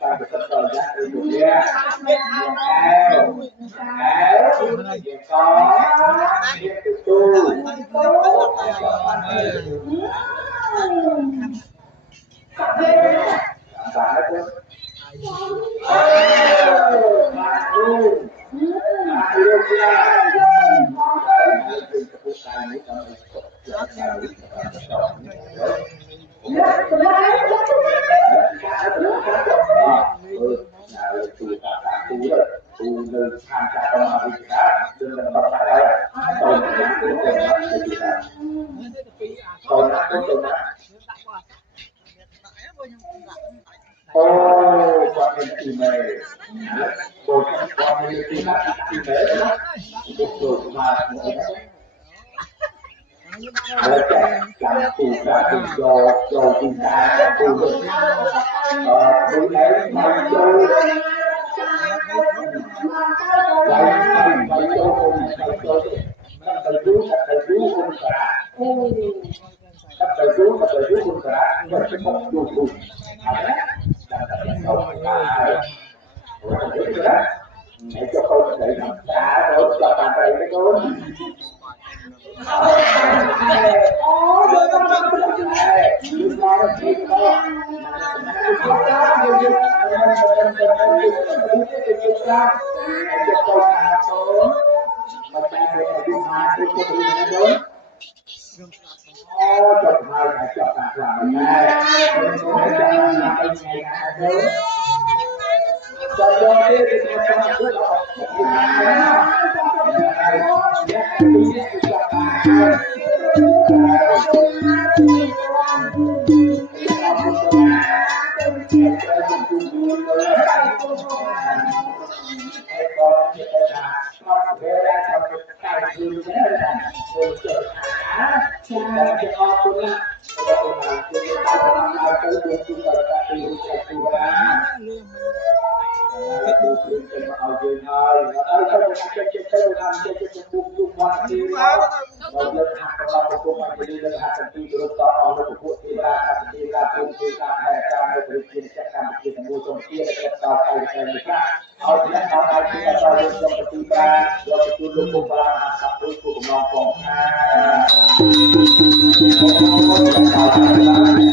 ta được tập tờ giá từ một kia cao có biết từ tu bạn đó chứ con mình thì mày con mình thì mắt thì mày đó rồi mà làm tù cả tù do tù cả tù được đối đấy mà châu lấy châu không thầy chú không cả các thầy chú không cả nhưng sẽ không đủ đủ để cho con để cả rồi cho bàn tay cái con chồng hai là chồng bạc làm ngày Hãy subscribe cho kênh Ghiền Mì Gõ để không bỏ lỡ những video hấp dẫn.